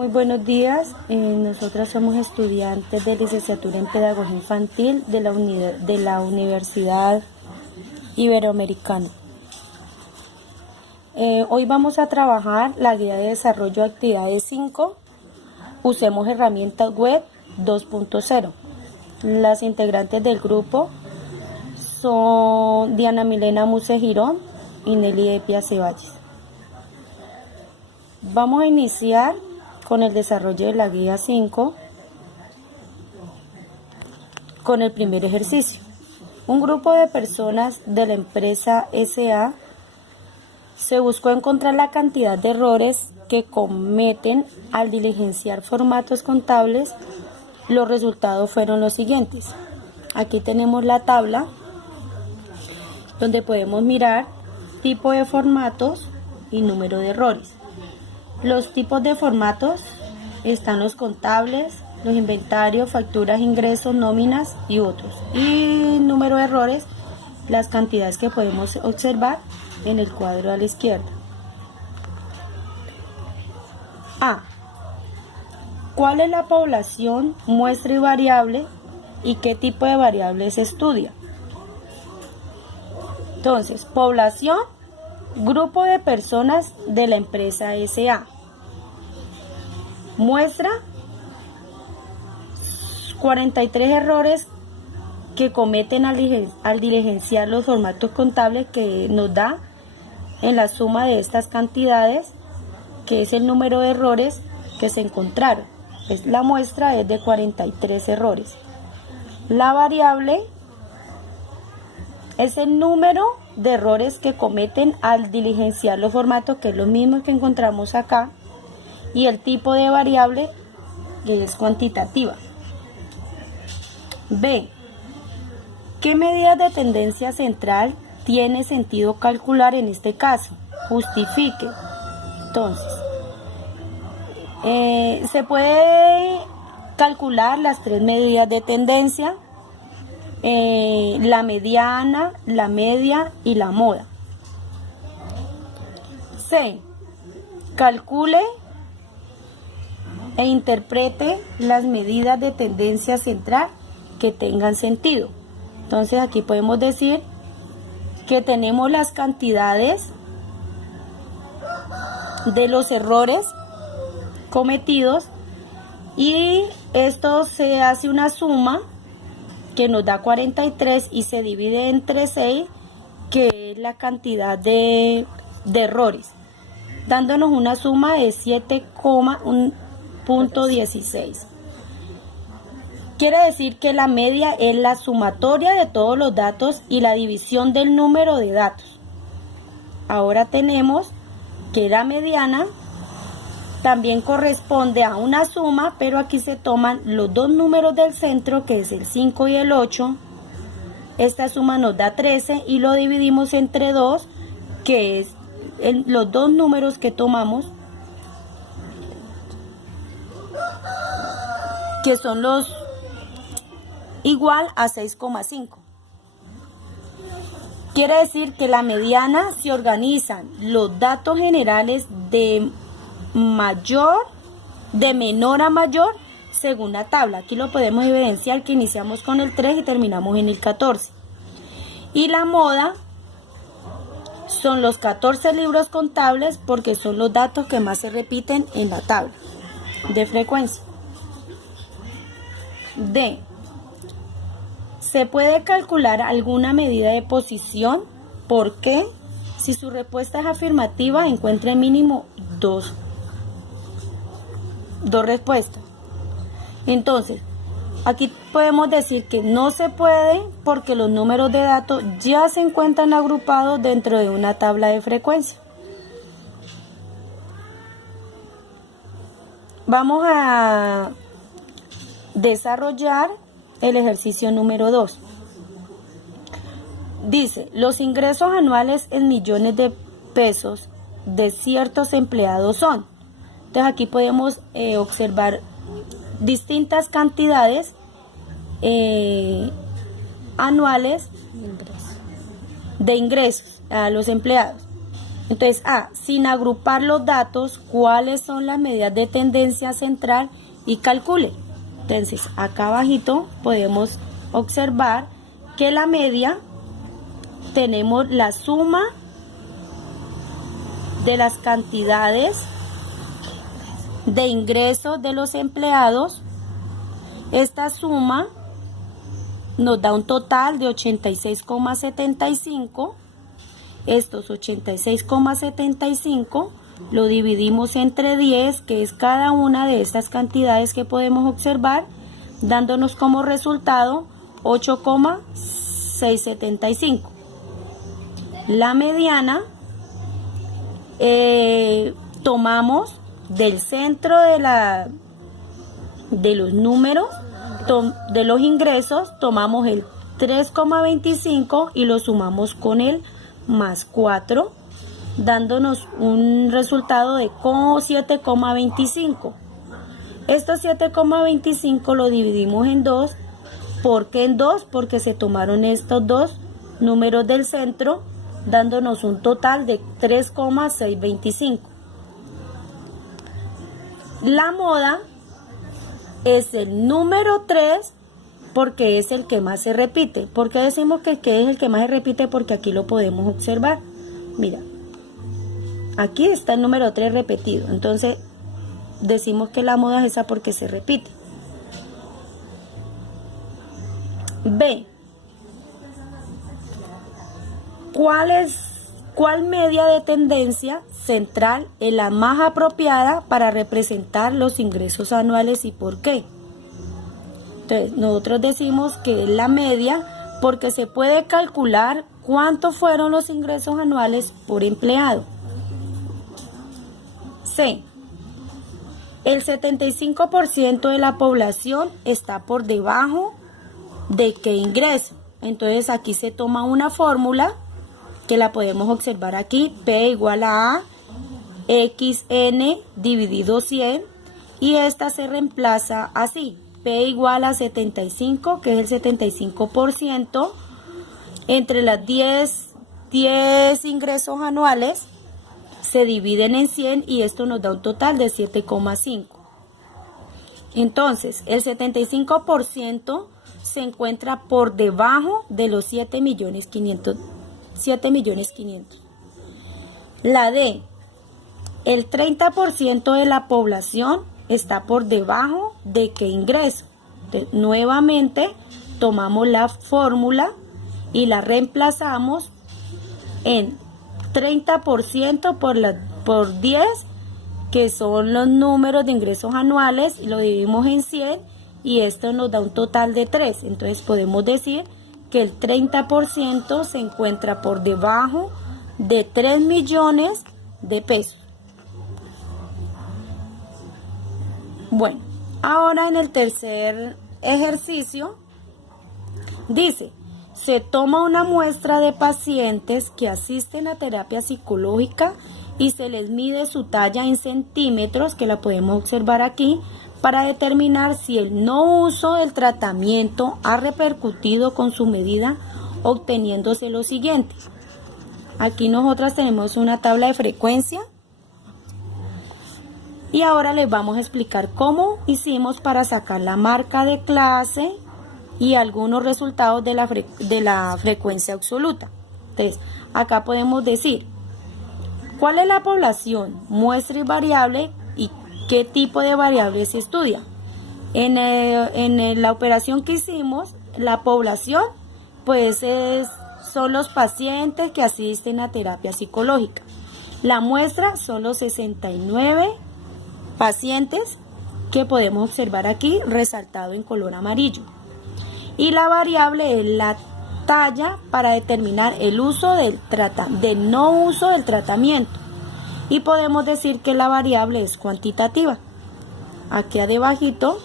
Muy buenos días, nosotras somos estudiantes de licenciatura en Pedagogía Infantil de la Universidad Iberoamericana. Hoy vamos a trabajar la guía de desarrollo de actividades 5, usemos herramientas web 2.0. Las integrantes del grupo son Diana Milena Muse Girón y Nelly Epia Ceballos. Vamos a iniciar con el desarrollo de la guía 5 con el primer ejercicio. Un grupo de personas de la empresa SA se buscó encontrar la cantidad de errores que cometen al diligenciar formatos contables. Los resultados fueron los siguientes. Aquí tenemos la tabla donde podemos mirar tipo de formatos y número de errores. Los tipos de formatos están los contables, los inventarios, facturas, ingresos, nóminas y otros. Y número de errores, las cantidades que podemos observar en el cuadro a la izquierda. A. ¿Cuál es la población, muestra y variable y qué tipo de variable se estudia? Entonces, población, grupo de personas de la empresa SA. Muestra 43 errores que cometen al diligenciar los formatos contables, que nos da en la suma de estas cantidades, que es el número de errores que se encontraron. La muestra es de 43 errores. La variable es el número de errores que cometen al diligenciar los formatos, que es lo mismo que encontramos acá, y el tipo de variable, que es cuantitativa. B. ¿Qué medidas de tendencia central tiene sentido calcular en este caso? Justifique. Entonces, se puede calcular las tres medidas de tendencia: la mediana, la media y la moda. C. Calcule e interprete las medidas de tendencia central que tengan sentido. Entonces aquí podemos decir que tenemos las cantidades de los errores cometidos y esto se hace una suma que nos da 43 y se divide entre 6, que es la cantidad de errores, dándonos una suma de 7,16. Quiere decir que la media es la sumatoria de todos los datos y la división del número de datos. Ahora tenemos que la mediana también corresponde a una suma, pero aquí se toman los dos números del centro, que es el 5 y el 8. Esta suma nos da 13 y lo dividimos entre 2, que es los dos números que tomamos, que son los igual a 6,5. Quiere decir que la mediana se organizan los datos generales de menor a mayor según la tabla. Aquí lo podemos evidenciar que iniciamos con el 3 y terminamos en el 14. Y la moda son los 14 libros contables, porque son los datos que más se repiten en la tabla de frecuencia. D. ¿Se puede calcular alguna medida de posición? ¿Por qué? Si su respuesta es afirmativa, encuentre mínimo dos respuestas. Entonces, aquí podemos decir que no se puede, porque los números de datos ya se encuentran agrupados dentro de una tabla de frecuencia. Vamos a desarrollar el ejercicio número 2. Dice, los ingresos anuales en millones de pesos de ciertos empleados son. Entonces aquí podemos observar distintas cantidades anuales de ingresos a los empleados. Entonces, sin agrupar los datos, ¿cuáles son las medidas de tendencia central? Y calcule. Entonces, acá abajito podemos observar que la media tenemos la suma de las cantidades de ingresos de los empleados. Esta suma nos da un total de 86,75. Estos 86,75 lo dividimos entre 10, que es cada una de estas cantidades que podemos observar, dándonos como resultado 8,675. La mediana tomamos del centro de los números, de los ingresos, tomamos el 3,25 y lo sumamos con el más 4, dándonos un resultado de 7,25. Estos 7,25 lo dividimos en 2. ¿Por qué en 2? Porque se tomaron estos dos números del centro, dándonos un total de 3,625. La moda es el número 3 porque es el que más se repite. ¿Por qué decimos que es el que más se repite? Porque aquí lo podemos observar. Mira, aquí está el número 3 repetido. Entonces, decimos que la moda es esa porque se repite. B. ¿Cuál media de tendencia central es la más apropiada para representar los ingresos anuales y por qué? Entonces, nosotros decimos que es la media porque se puede calcular cuántos fueron los ingresos anuales por empleado. C. El 75% de la población está por debajo de qué ingreso. Entonces, aquí se toma una fórmula que la podemos observar aquí, P igual a XN dividido 100, y esta se reemplaza así, P igual a 75, que es el 75%, entre las 10 ingresos anuales, se dividen en 100 y esto nos da un total de 7,5. Entonces, el 75% se encuentra por debajo de los 7.500.000. La D, el 30% de la población está por debajo de qué ingreso. Entonces, nuevamente tomamos la fórmula y la reemplazamos en 30% por 10, que son los números de ingresos anuales, y lo dividimos en 100 y esto nos da un total de 3. Entonces podemos decir que el 30% se encuentra por debajo de 3 millones de pesos. Bueno, ahora en el tercer ejercicio dice: se toma una muestra de pacientes que asisten a terapia psicológica y se les mide su talla en centímetros, que la podemos observar aquí, para determinar si el no uso del tratamiento ha repercutido con su medida, obteniéndose lo siguiente. Aquí nosotras tenemos una tabla de frecuencia y ahora les vamos a explicar cómo hicimos para sacar la marca de clase y algunos resultados de la frecuencia absoluta. Entonces, acá podemos decir cuál es la población, muestra y variable y qué tipo de variable se estudia. En la operación que hicimos, la población pues son los pacientes que asisten a terapia psicológica. La muestra son los 69 pacientes que podemos observar aquí resaltado en color amarillo. Y la variable es la talla para determinar el uso del no uso del tratamiento. Y podemos decir que la variable es cuantitativa. Aquí abajito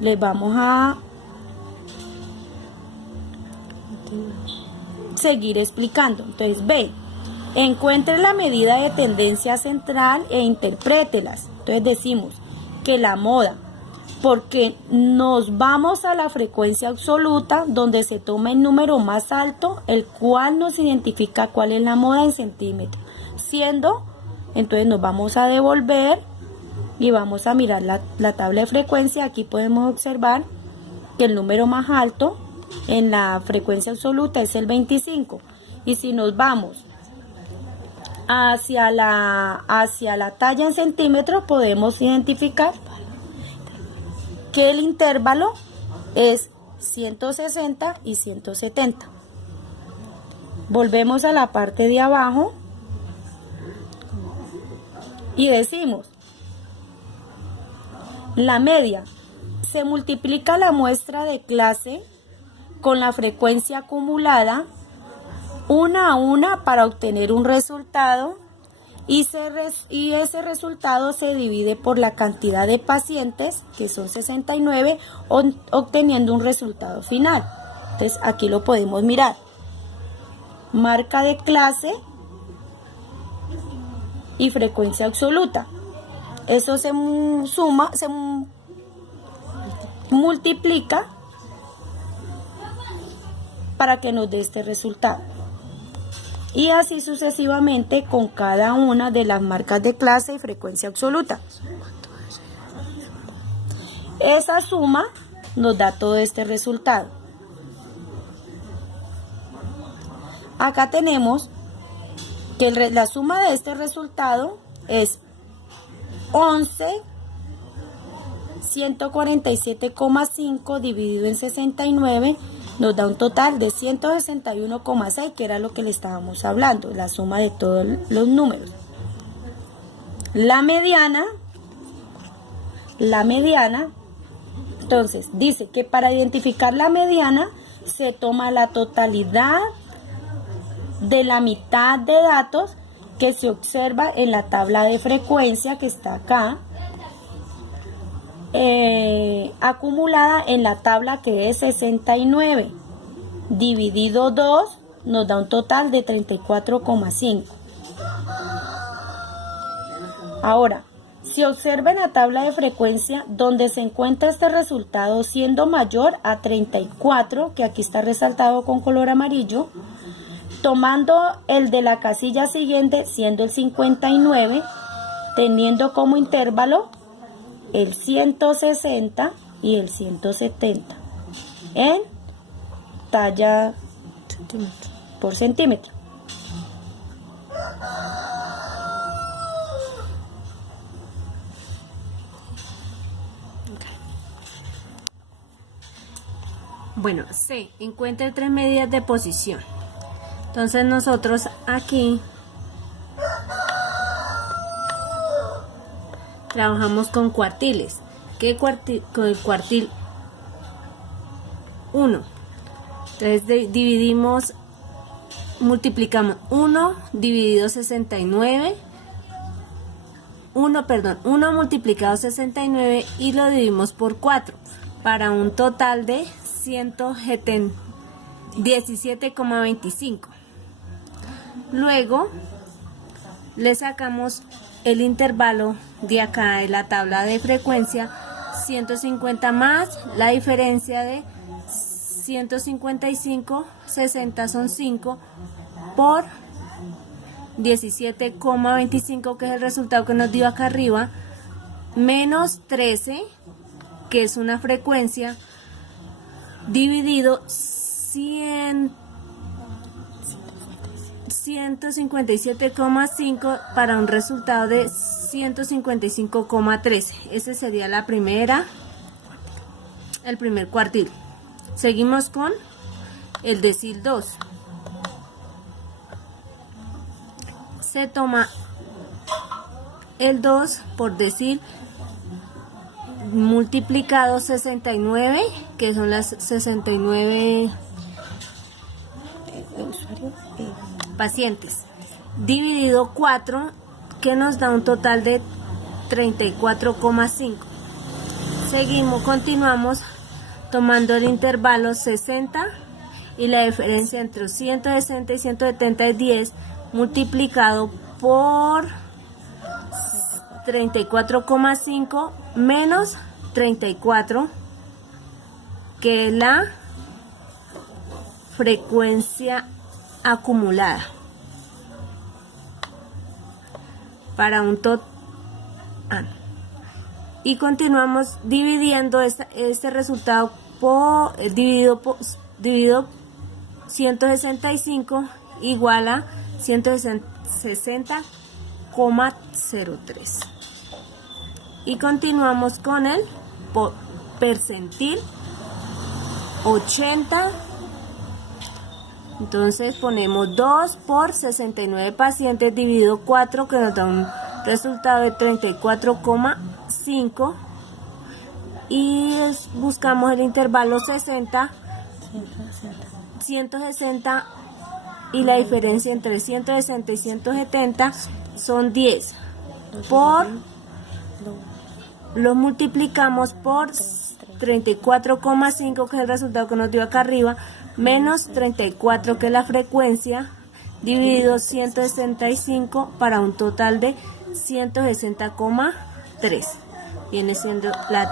les vamos a seguir explicando. Entonces, B, encuentre la medida de tendencia central e interprételas. Entonces decimos que la moda, porque nos vamos a la frecuencia absoluta, donde se toma el número más alto, el cual nos identifica cuál es la moda en centímetros. siendo, entonces nos vamos a devolver y vamos a mirar la tabla de frecuencia. Aquí podemos observar que el número más alto en la frecuencia absoluta es el 25. Y si nos vamos hacia la talla en centímetros, podemos identificar que el intervalo es 160 y 170. Volvemos a la parte de abajo y decimos: la media. Se multiplica la muestra de clase con la frecuencia acumulada una a una para obtener un resultado, y ese resultado se divide por la cantidad de pacientes, que son 69, obteniendo un resultado final. Entonces aquí lo podemos mirar. Marca de clase y frecuencia absoluta. Eso se suma, se multiplica para que nos dé este resultado. Y así sucesivamente con cada una de las marcas de clase y frecuencia absoluta. Esa suma nos da todo este resultado. Acá tenemos que la suma de este resultado es 147,5 dividido en 69, nos da un total de 161,6, que era lo que le estábamos hablando, la suma de todos los números. La mediana, entonces dice que para identificar la mediana se toma la totalidad de la mitad de datos que se observa en la tabla de frecuencia que está acá, acumulada en la tabla que es 69, dividido 2 nos da un total de 34,5. Ahora, si observa en la tabla de frecuencia donde se encuentra este resultado siendo mayor a 34, que aquí está resaltado con color amarillo, tomando el de la casilla siguiente siendo el 59, teniendo como intervalo el 160 y el 170 en talla por centímetro. Bueno, C. Encuentre 3 medidas de posición. Entonces nosotros aquí trabajamos con cuartiles. ¿Qué con el cuartil 1? Entonces dividimos, multiplicamos 1 dividido 69, 1 multiplicado 69 y lo dividimos por 4 para un total de 17,25. Luego le sacamos el intervalo de acá de la tabla de frecuencia, 150 más la diferencia de 155, 60 son 5 por 17,25, que es el resultado que nos dio acá arriba, menos 13, que es una frecuencia, dividido 157,5 para un resultado de 155,13. Ese sería el primer cuartil. Seguimos con el decil 2. Se toma el 2 por decil multiplicado 69, que son las 69 pacientes, dividido 4, que nos da un total de 34,5. Continuamos tomando el intervalo 60 y la diferencia entre 160 y 170 es 10, multiplicado por 34,5 menos 34, que es la frecuencia acumulada. para un total. Y continuamos dividiendo este resultado dividido 165 igual a 160,03. Y continuamos con el percentil 80. Entonces ponemos 2 por 69 pacientes dividido 4, que nos da un resultado de 34,5. Y buscamos el intervalo 60, 160, y la diferencia entre 160 y 170 son 10. Lo multiplicamos por 34,5, que es el resultado que nos dio acá arriba, menos 34, que es la frecuencia, dividido 165 para un total de 160,3. Viene siendo la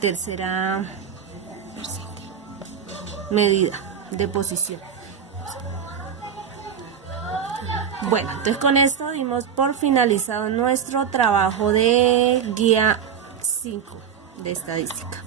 tercera medida de posición. Bueno, entonces con esto dimos por finalizado nuestro trabajo de guía 5 de estadística.